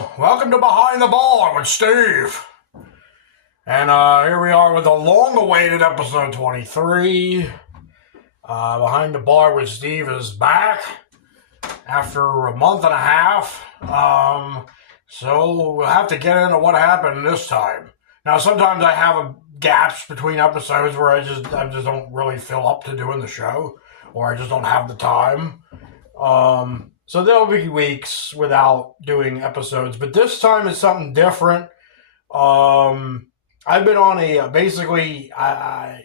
people. Welcome to Behind the Bar with Steve. And here we are with a long-awaited episode 23. Behind the Bar with Steve is back after a month and a half. So we'll have to get into what happened this time. Now, sometimes I have gaps between episodes where I just don't really feel up to doing the show, or I just don't have the time. So there'll be weeks without doing episodes, but this time is something different. I've been on I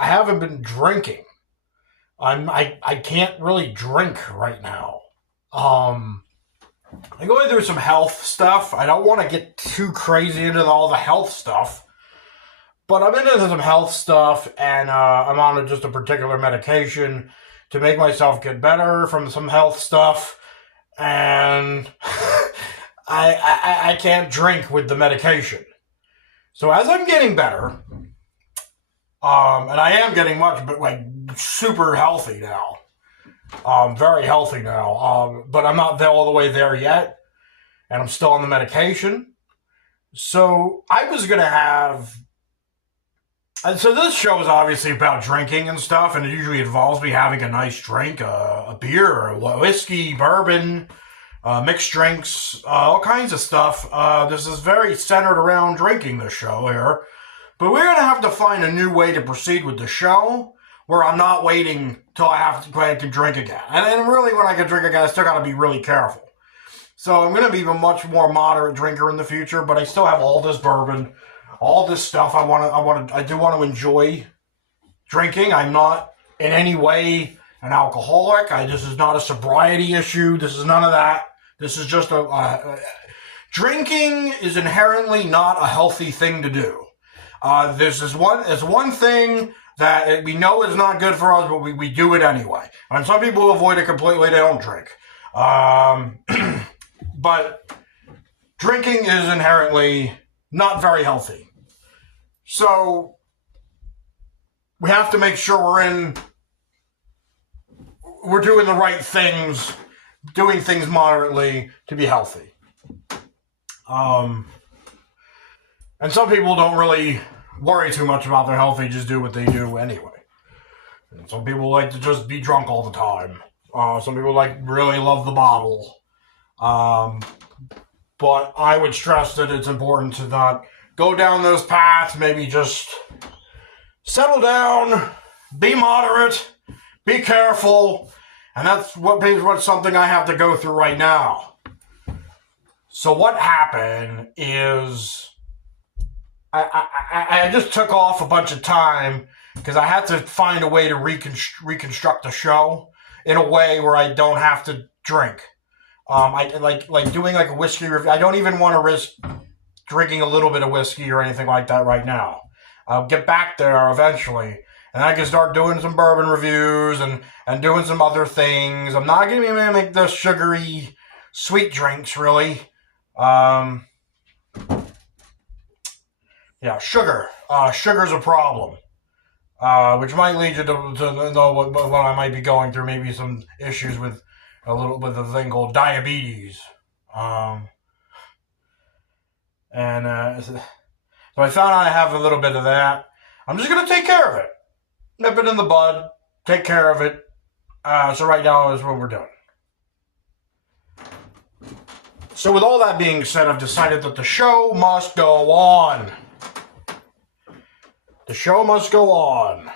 haven't been drinking. I can't really drink right now. I'm going through some health stuff. I don't want to get too crazy into all the health stuff, but I'm into some health stuff, and I'm on just a particular medication to make myself get better from some health stuff. And I can't drink with the medication. So as I'm getting better, and I am getting super healthy now, very healthy now, but I'm not all the way there yet, and I'm still on the medication. So I was going to have... And so this show is obviously about drinking and stuff, and it usually involves me having a nice drink, a beer, a whiskey, bourbon, mixed drinks, all kinds of stuff. This is very centered around drinking, this show here. But we're going to have to find a new way to proceed with the show where I'm not waiting till I can drink again. And really, when I can drink again, I still got to be really careful. So I'm going to be a much more moderate drinker in the future, but I still have all this bourbon, all this stuff. I do want to enjoy drinking. I'm not in any way an alcoholic. This is not a sobriety issue. This is none of that. This is just drinking is inherently not a healthy thing to do. This is one thing that we know is not good for us, but we do it anyway. And some people avoid it completely. They don't drink. But drinking is inherently not very healthy. So we have to make sure we're doing the right things, doing things moderately to be healthy. And some people don't really worry too much about their health. They just do what they do anyway. And some people like to just be drunk all the time. Some people really love the bottle. But I would stress that it's important to not go down those paths. Maybe just settle down, be moderate, be careful, and that's what's something I have to go through right now. So what happened is I just took off a bunch of time because I had to find a way to reconstruct the show in a way where I don't have to drink. I like doing a whiskey review. I don't even want to risk drinking a little bit of whiskey or anything like that right now. I'll get back there eventually, and I can start doing some bourbon reviews and doing some other things. I'm not going to make the sugary, sweet drinks, really. Sugar. Sugar's a problem, which might lead you to know what I might be going through. Maybe some issues with a thing called diabetes. So I found out I have a little bit of that. I'm just going to take care of it. Nip it in the bud. Take care of it. So right now is what we're doing. So with all that being said, I've decided that the show must go on. The show must go on.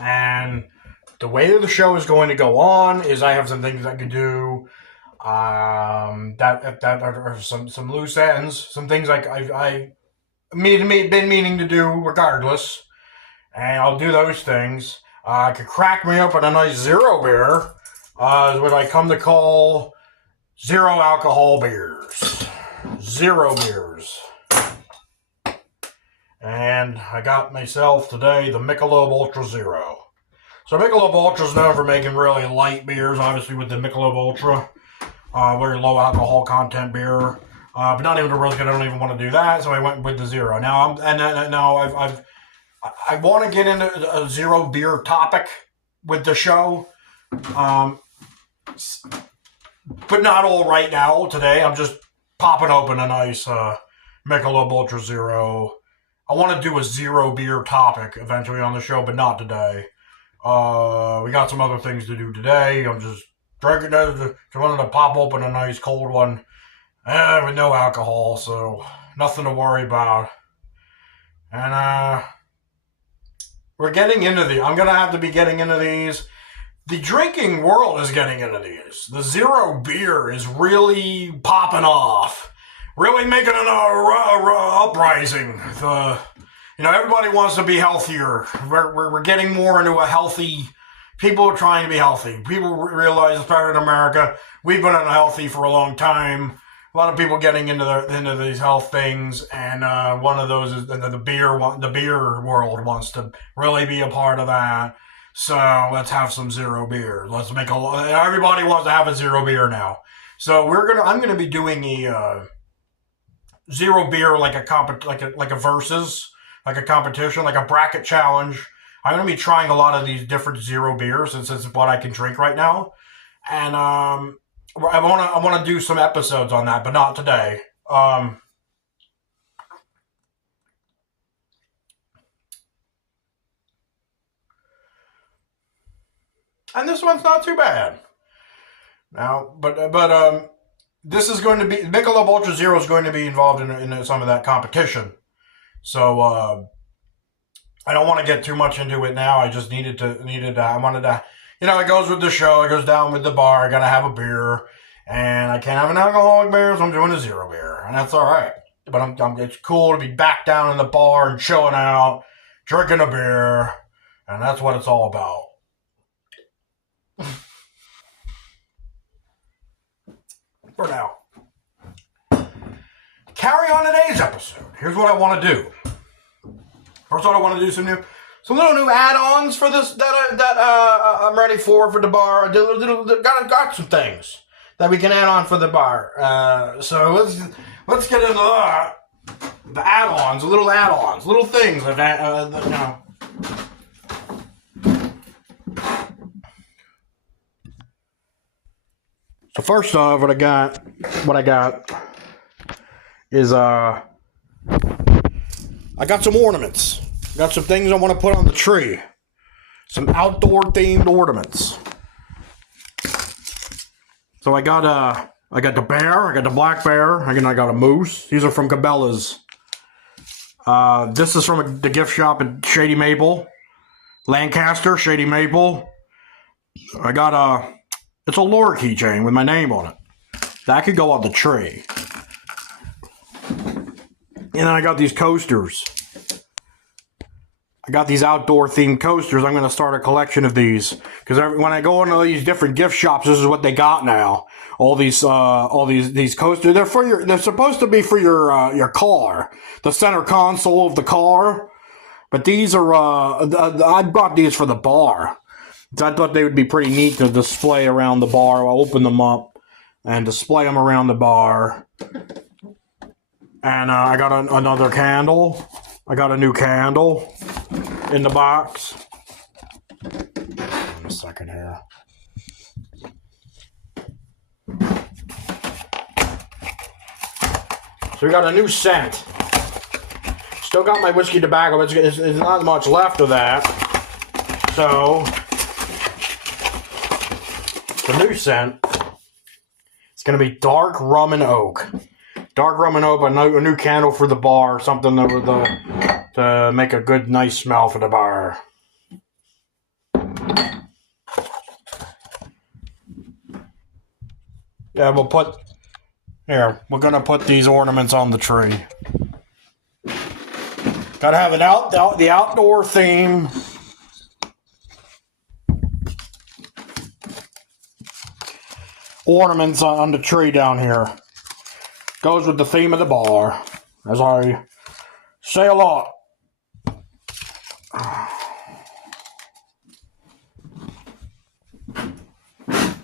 And the way that the show is going to go on is I have some things I could do that are some loose ends, some things I've been meaning to do regardless, and I'll do those things. I could crack me up on a nice zero beer, is what I come to call zero alcohol beers. Zero beers. And I got myself today the Michelob Ultra Zero. So Michelob Ultra is known for making really light beers, obviously with the Michelob Ultra. Very low alcohol content beer. But not even to risk it, I don't even want to do that, so I went with the zero. Now I want to get into a zero beer topic with the show, but not all right now today. I'm just popping open a nice Michelob Ultra Zero. I want to do a zero beer topic eventually on the show, but not today. We got some other things to do today. I'm just drinking, just wanted to pop open a nice cold one with no alcohol, so nothing to worry about. And we're getting into I'm going to have to be getting into these. The drinking world is getting into these. The zero beer is really popping off. Really making an uprising. Everybody wants to be healthier. We're getting more into a healthy. People are trying to be healthy. People realize, especially in America, we've been unhealthy for a long time. A lot of people getting into these health things, and one of those is the beer. The beer world wants to really be a part of that. So let's have some zero beer. Everybody wants to have a zero beer now. So I'm gonna be doing a zero beer like a versus, like a competition, like a bracket challenge. I'm going to be trying a lot of these different zero beers since it's what I can drink right now. And I want to do some episodes on that, but not today. And this one's not too bad. Now, but this is going to be Michelob Ultra Zero is going to be involved in some of that competition. So I don't want to get too much into it now. I just I wanted to, it goes with the show. It goes down with the bar. I got to have a beer, and I can't have an alcoholic beer, so I'm doing a zero beer, and that's all right. But it's cool to be back down in the bar and chilling out, drinking a beer, and that's what it's all about. For now. Carry on today's episode. Here's what I want to do. First of all, I want to do some little new add-ons for this that I'm ready for the bar. Got some things that we can add on for the bar. So let's get into that. The add-ons, little things that So first off, what I got is I got some ornaments. Got some things I want to put on the tree. Some outdoor themed ornaments. So I got the bear, I got the black bear, I got a moose. These are from Cabela's. This is from the gift shop at Shady Maple, Lancaster, Shady Maple. I got it's a lure keychain with my name on it. That could go on the tree. And then I got these coasters. I got these outdoor themed coasters. I'm going to start a collection of these because when I go into these different gift shops, this is what they got now. All these coasters. They're supposed to be for your car, the center console of the car. But these are I bought these for the bar. I thought they would be pretty neat to display around the bar. I'll open them up and display them around the bar. And I got another candle. I got a new candle in the box. A second here. So we got a new scent. Still got my whiskey tobacco. There's not much left of that. So the new scent, it's going to be dark rum and oak. Dark rum and oak, a new candle for the bar, something that would to make a good, nice smell for the bar. Yeah, we're going to put these ornaments on the tree. Got to have the outdoor theme. Ornaments on the tree down here. Goes with the theme of the bar, as I say a lot.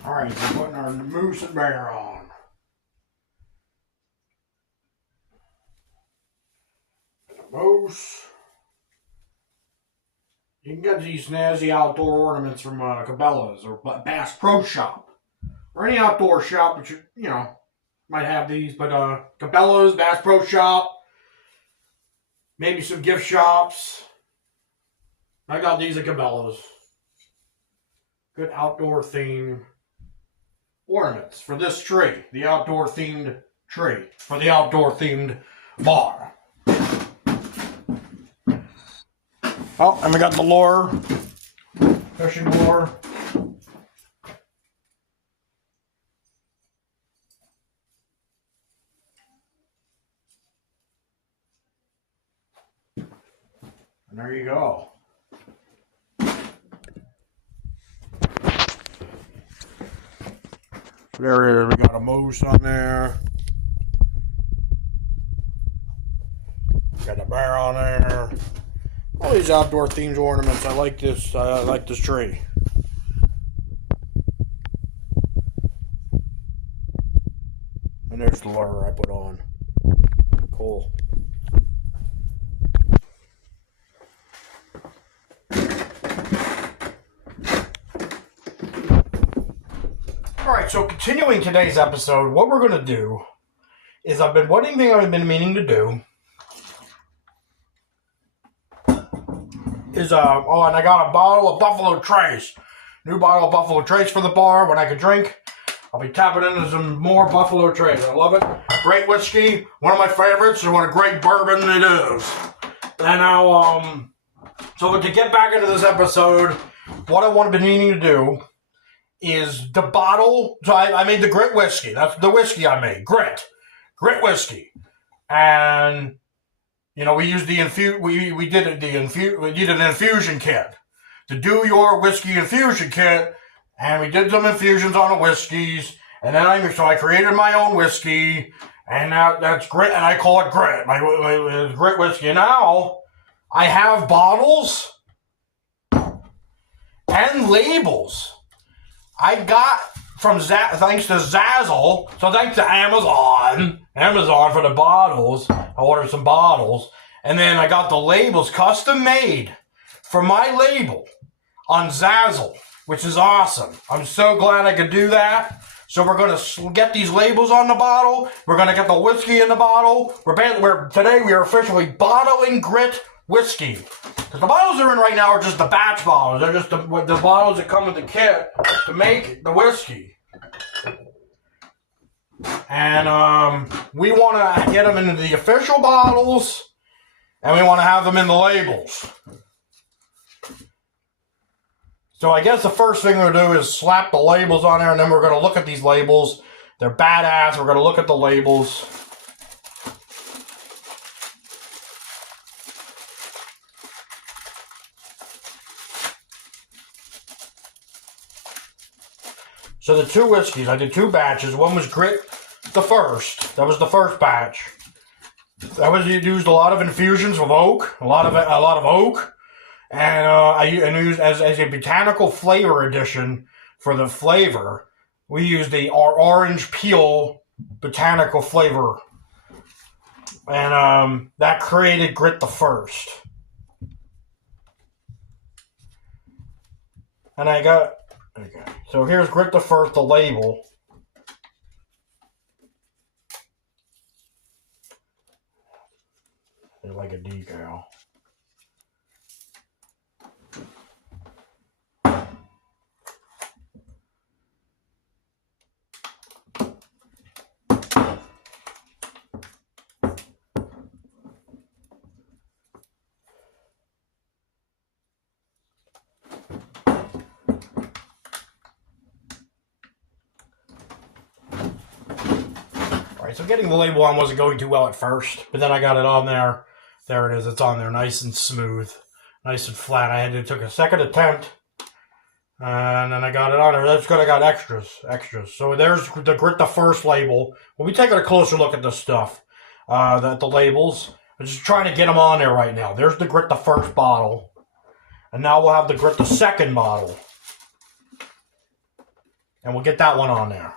Alright, we're putting our moose and bear on. Moose. You can get these snazzy outdoor ornaments from Cabela's or Bass Pro Shop. Or any outdoor shop, but might have these, but Cabela's, Bass Pro Shop, maybe some gift shops. I got these at Cabela's. Good outdoor theme ornaments for this tree, the outdoor themed tree, for the outdoor themed bar. Oh, and we got the lure, fishing lure. And there you go. There we got a moose on there. Got a bear on there. All these outdoor themed ornaments. I like this. I like this tree. And there's the lure I put on. Cool. Alright, so continuing today's episode, what we're going to do is I've been meaning to do is, and I got a bottle of Buffalo Trace. New bottle of Buffalo Trace for the bar. When I can drink, I'll be tapping into some more Buffalo Trace. I love it. Great whiskey. One of my favorites, and what a great bourbon it is. And now, so to get back into this episode, what I want to be needing to do is the bottle. So I made the Grit whiskey. That's the whiskey I made. Grit whiskey. And you know, we used the we did an infusion kit to do your whiskey infusion kit, and we did some infusions on the whiskeys, and then I created my own whiskey, and now that's Grit, and I call it Grit, my Grit whiskey. And now I have bottles and labels I got from thanks to Zazzle. So thanks to Amazon for the bottles. I ordered some bottles, and then I got the labels custom made for my label on Zazzle, which is awesome. I'm so glad I could do that. So we're gonna get these labels on the bottle. We're gonna get the whiskey in the bottle. Today we are officially bottling Grit whiskey. Because the bottles they're in right now are just the batch bottles. They're just the bottles that come with the kit to make the whiskey. And we want to get them into the official bottles, and we want to have them in the labels. So I guess the first thing we're going to do is slap the labels on there, and then we're going to look at these labels. They're badass. We're going to look at the labels. So the two whiskeys, I did two batches. One was Grit the first. That was the first batch. That was used a lot of infusions with oak, a lot of oak, and I used as a botanical flavor addition for the flavor. We used the orange peel botanical flavor, and that created Grit the first. And I got. Okay, so here's Grit the first, the label. It's like a decal. So getting the label on wasn't going too well at first, but then I got it on there. There it is. It's on there, nice and smooth, nice and flat. I took a second attempt, and then I got it on there. That's good. I got extras. So there's the Grit the first label. We'll be taking a closer look at this stuff, the labels. I'm just trying to get them on there right now. There's the Grit the first bottle, and now we'll have the Grit the second bottle, and we'll get that one on there.